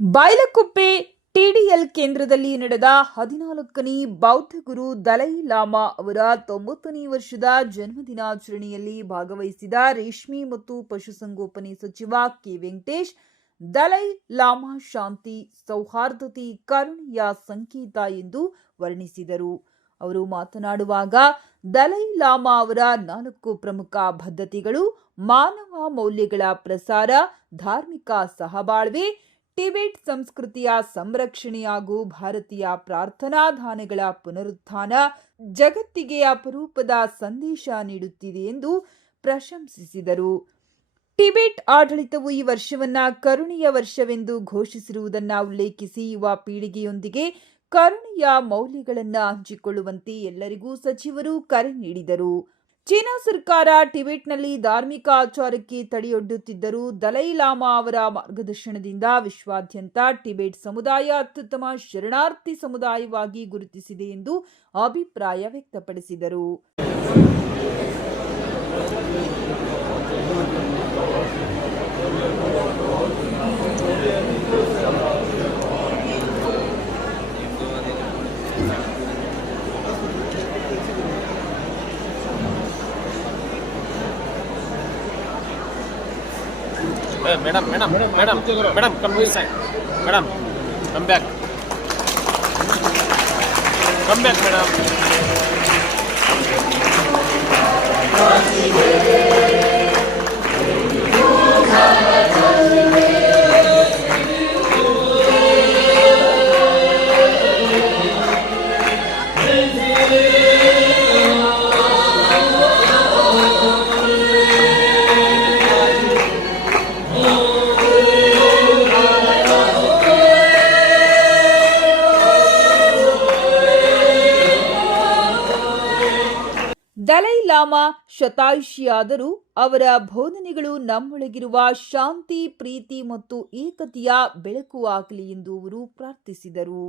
ಬೈಲಕುಪ್ಪೆ ಟಿಡಿಎಲ್ ಕೇಂದ್ರದಲ್ಲಿ ನಡೆದ ಹದಿನಾಲ್ಕನೇ ಬೌದ್ಧ ಗುರು ದಲೈ ಲಾಮಾ ಅವರ ತೊಂಬತ್ತನೇ ವರ್ಷದ ಜನ್ಮದಿನಾಚರಣೆಯಲ್ಲಿ ಭಾಗವಹಿಸಿದ ರೇಷ್ಮೆ ಮತ್ತು ಪಶುಸಂಗೋಪನೆ ಸಚಿವ ಕೆ ವೆಂಕಟೇಶ್, ದಲೈ ಲಾಮಾ ಶಾಂತಿ ಸೌಹಾರ್ದತೆ ಕರುಣೆಯ ಸಂಕೇತ ಎಂದು ವರ್ಣಿಸಿದರು. ಅವರು ಮಾತನಾಡುವಾಗ, ದಲೈ ಲಾಮಾ ಅವರ ನಾಲ್ಕು ಪ್ರಮುಖ ಬದ್ಧತೆಗಳು ಮಾನವ ಮೌಲ್ಯಗಳ ಪ್ರಸಾರ, ಧಾರ್ಮಿಕ ಸಹಬಾಳ್ವೆ ಟಿಬೆಟ್ ಸಂಸ್ಕೃತಿಯ ಸಂರಕ್ಷಣೆ ಹಾಗೂ ಭಾರತೀಯ ಪ್ರಾರ್ಥನಾಧಾನಗಳ ಪುನರುತ್ಥಾನ ಜಗತ್ತಿಗೆ ಅಪರೂಪದ ಸಂದೇಶ ನೀಡುತ್ತಿದೆ ಎಂದು ಪ್ರಶಂಸಿಸಿದರು. ಟಿಬೆಟ್ ಆಡಳಿತವು ಈ ವರ್ಷವನ್ನ ಕರುಣೆಯ ವರ್ಷವೆಂದು ಘೋಷಿಸಿರುವುದನ್ನ ಉಲ್ಲೇಖಿಸಿ ಯುವ ಪೀಳಿಗೆಯೊಂದಿಗೆ ಕರುಣೆಯ ಮೌಲ್ಯಗಳನ್ನು ಹಂಚಿಕೊಳ್ಳುವಂತೆ ಎಲ್ಲರಿಗೂ ಸಚಿವರು ಕರೆ ನೀಡಿದರು. ಚೀನಾ ಸರ್ಕಾರ ಟಿಬೆಟ್ನಲ್ಲಿ ಧಾರ್ಮಿಕ ಆಚಾರಕ್ಕೆ ತಡೆಯೊಡ್ಡುತ್ತಿದ್ದರೂ ದಲೈ ಲಾಮಾ ಅವರ ಮಾರ್ಗದರ್ಶನದಿಂದ ವಿಶ್ವಾದ್ಯಂತ ಟಿಬೆಟ್ ಸಮುದಾಯ ಅತ್ಯುತ್ತಮ ಶರಣಾರ್ಥಿ ಸಮುದಾಯವಾಗಿ ಗುರುತಿಸಿದೆ ಎಂದು ಅಭಿಪ್ರಾಯ ವ್ಯಕ್ತಪಡಿಸಿದರು. Madam madam madam madam come side madam come back come back madam Dalai Lama ಶತಾಯುಷಿಯಾದರೂ ಅವರ ಬೋಧನೆಗಳು ನಮ್ಮೊಳಗಿರುವ ಶಾಂತಿ, ಪ್ರೀತಿ ಮತ್ತು ಏಕತೆಯ ಬೆಳಕು ಆಗಲಿ ಎಂದು ಅವರು ಪ್ರಾರ್ಥಿಸಿದರು.